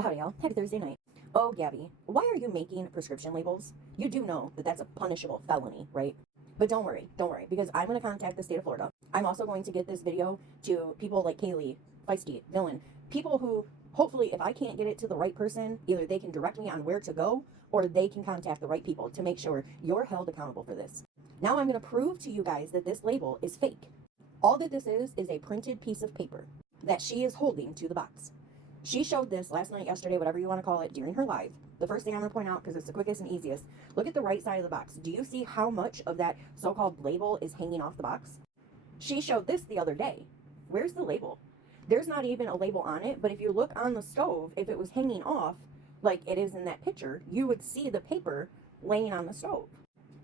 Well, howdy, y'all. Happy Thursday night. Oh, Gabby, why are you making prescription labels? You do know that that's a punishable felony, right? But don't worry, because I'm going to contact the state of Florida. I'm also going to get this video to people like Kaylee, Feisty, Villain, people who, hopefully, if I can't get it to the right person, either they can direct me on where to go, or they can contact the right people to make sure you're held accountable for this. Now I'm going to prove to you guys that this label is fake. All that this is a printed piece of paper that she is holding to the box. She showed this last night, yesterday, whatever you want to call it, during her live. The first thing I'm going to point out, because it's the quickest and easiest, look at the right side of the box. Do you see how much of that so-called label is hanging off the box? She showed this the other day. Where's the label? There's not even a label on it, but if you look on the stove, if it was hanging off, like it is in that picture, you would see the paper laying on the stove.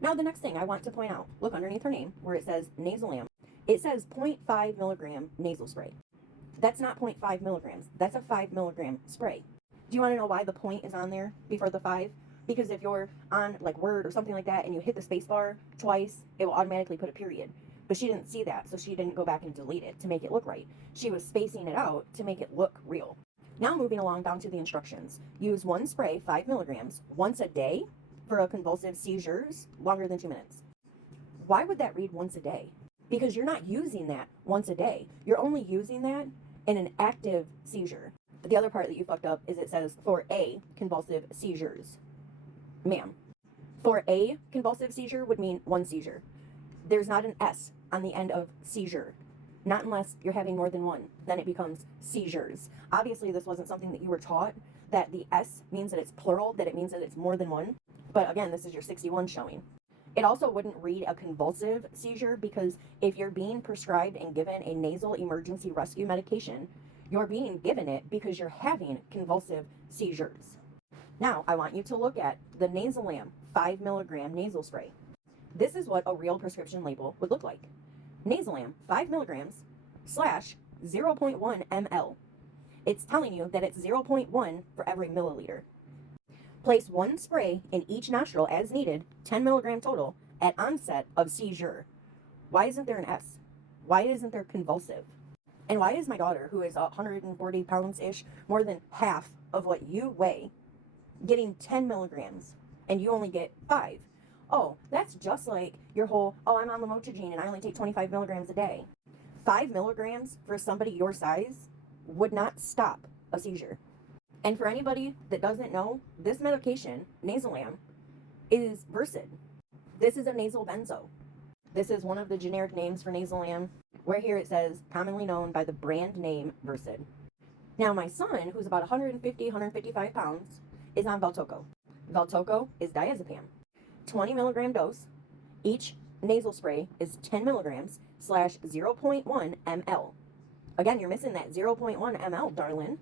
Now, the next thing I want to point out, look underneath her name, where it says Nasolam. It says 0.5 milligram nasal spray. That's not 0.5 milligrams. That's a 5 milligram spray. Do you want to know why the point is on there before the 5? Because if you're on like Word or something like that and you hit the space bar twice, it will automatically put a period. But she didn't see that, so she didn't go back and delete it to make it look right. She was spacing it out to make it look real. Now moving along down to the instructions. Use one spray, 5 milligrams, once a day for a convulsive seizures longer than 2 minutes. Why would that read once a day? Because you're not using that once a day. You're only using that in an active seizure. The other part that you fucked up is it says for a convulsive seizures. Ma'am, for a convulsive seizure would mean one seizure. There's not an S on the end of seizure. Not unless you're having more than one. Then it becomes seizures. Obviously, this wasn't something that you were taught, that the S means that it's plural, that it means that it's more than one. But again, this is your 61 showing. It also wouldn't read a convulsive seizure because if you're being prescribed and given a nasal emergency rescue medication, you're being given it because you're having convulsive seizures. Now, I want you to look at the Nasolam 5 milligram nasal spray. This is what a real prescription label would look like. Nasolam 5 milligrams slash 0.1 ml. It's telling you that it's 0.1 for every milliliter. Place one spray in each nostril as needed, 10 milligram total, at onset of seizure. Why isn't there an S? Why isn't there convulsive? And why is my daughter, who is 140 pounds-ish, more than half of what you weigh, getting 10 milligrams and you only get 5? Oh, that's just like your whole, oh, I'm on lamotrigine and I only take 25 milligrams a day. 5 milligrams for somebody your size would not stop a seizure. And for anybody that doesn't know, this medication, Nasolam, is Versed. This is a nasal benzo. This is one of the generic names for Nasolam, where here it says, commonly known by the brand name Versed. Now, my son, who's about 150, 155 pounds, is on Valtoco. Valtoco is diazepam. 20 milligram dose. Each nasal spray is 10 milligrams slash 0.1 ml. Again, you're missing that 0.1 ml, darling.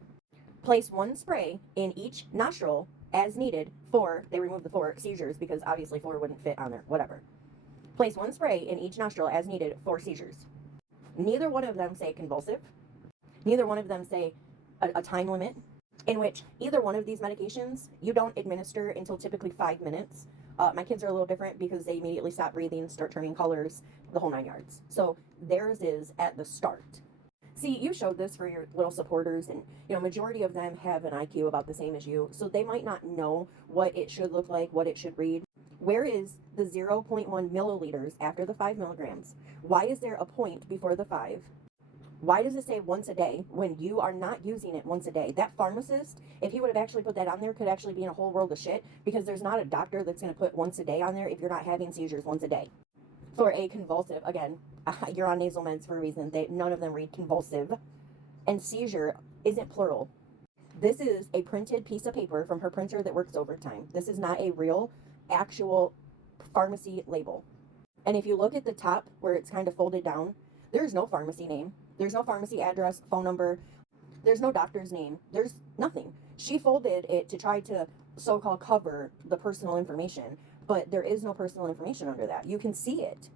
Place one spray in each nostril as needed for, they removed the 4 seizures because obviously 4 wouldn't fit on there, whatever. Place one spray in each nostril as needed for seizures. Neither one of them say convulsive. Neither one of them say a time limit in which either one of these medications you don't administer until typically 5 minutes. My kids are a little different because they immediately stop breathing, start turning colors, the whole 9 yards. So theirs is at the start. See, you showed this for your little supporters, and majority of them have an IQ about the same as you, so they might not know what it should look like, what it should read. Where is the 0.1 milliliters after the 5 milligrams? Why is there a point before the 5? Why does it say once a day when you are not using it once a day? That pharmacist, if he would have actually put that on there, could actually be in a whole world of shit, because there's not a doctor that's going to put once a day on there if you're not having seizures once a day. For a convulsive, again, you're on nasal meds for a reason. None of them read convulsive. And seizure isn't plural. This is a printed piece of paper from her printer that works overtime. This is not a real, actual pharmacy label. And if you look at the top where it's kind of folded down, there's no pharmacy name. There's no pharmacy address, phone number. There's no doctor's name. There's nothing. She folded it to try to so-called cover the personal information, but there is no personal information under that. You can see it.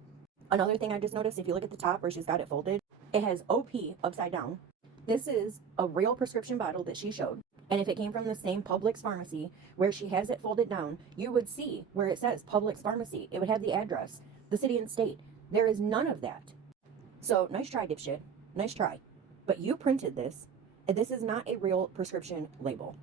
Another thing I just noticed, if you look at the top where she's got it folded, it has OP upside down. This is a real prescription bottle that she showed. And if it came from the same Publix pharmacy where she has it folded down, you would see where it says Publix pharmacy. It would have the address, the city and state. There is none of that. So nice try, dipshit. Nice try. But you printed this, and this is not a real prescription label.